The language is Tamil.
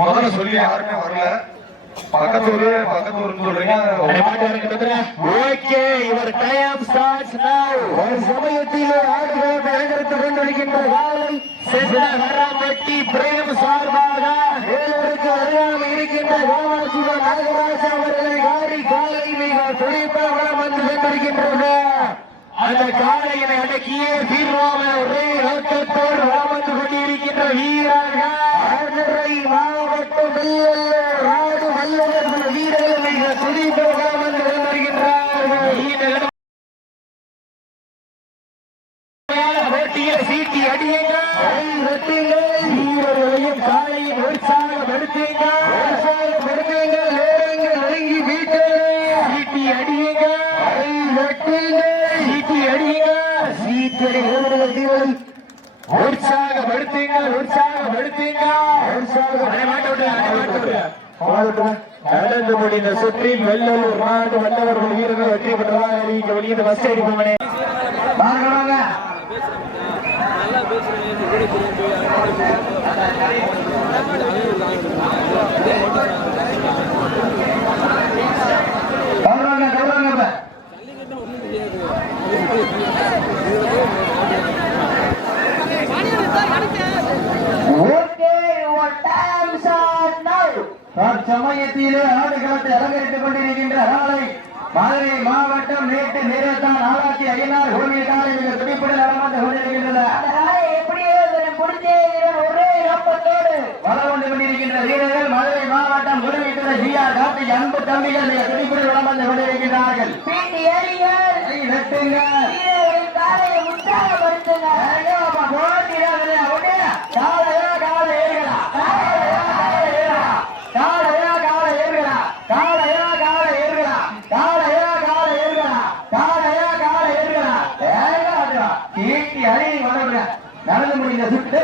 முதல்ல சொல்லி யாருமே வரல. பக்கத்தூர் சொல்றீங்க. ஒரு சமயத்திலே ஆடுகளம் அலங்கரித்துக் கொண்டிருக்கின்ற காலை செட்டி பிரேம் சார்பாக வேலூருக்கு அருகாமல் இருக்கின்ற கோமாசிவன் நாகராஜா அவர்களை காரி காலை மிக துடிப்பாக வளம் வந்து கொண்டிருக்கின்றது. அந்த காலையினை அடக்கியே தீர்வாக ஒரே நோக்கத்தோடு வளம் வந்து கொண்டிருக்கின்ற வீரர்கள் மாவட்டம் நாடு வல்லவர்கள் வீரர்கள் மிக துடிப்பாக வளம் வந்து கொண்டிருக்கின்றார்கள். சீட்டி அடியுங்கள், வீரர்களையும் காலையும் உற்சாகப்படுத்துங்கள், நேரங்கள் நெருங்கி வீட்டர்கள் சீட்டி அடியுங்கள், சீட்டி அடியுங்கள், சீட்டடி உற்சாகப்படுத்துங்கள், நடந்து முடிந்த சுற்றில் வெள்ளலூர் நாடு வல்லவர்கள் வீரர்கள் வெற்றி பெற்றதாக அறிவிக்க வெளியீட்டு பஸ் அடிப்பவனே சமயத்திலே ஆடுகளத்தை அலங்கரித்துக் கொண்டிருக்கின்ற நாளை மதுரை மாவட்டம் நேற்று நேரத்தான் ஆளாட்சி ஐயனார் கோவிலால் இவங்க துடிப்புடன் நடமாட்டு கொண்டிருக்கின்றன. ஒரே நோக்கத்தோடு வளம் கொண்டு கொண்டிருக்கின்ற வீரர்கள் மதுரை மாவட்டம் குருவிட்டுள்ள ஜிஆர் கார்த்திக் அன்பு தம்பிகள் மிக துடிப்புடன் வளம் வந்து கொண்டிருக்கிறார்கள். நடந்து முடிந்த சுட்டு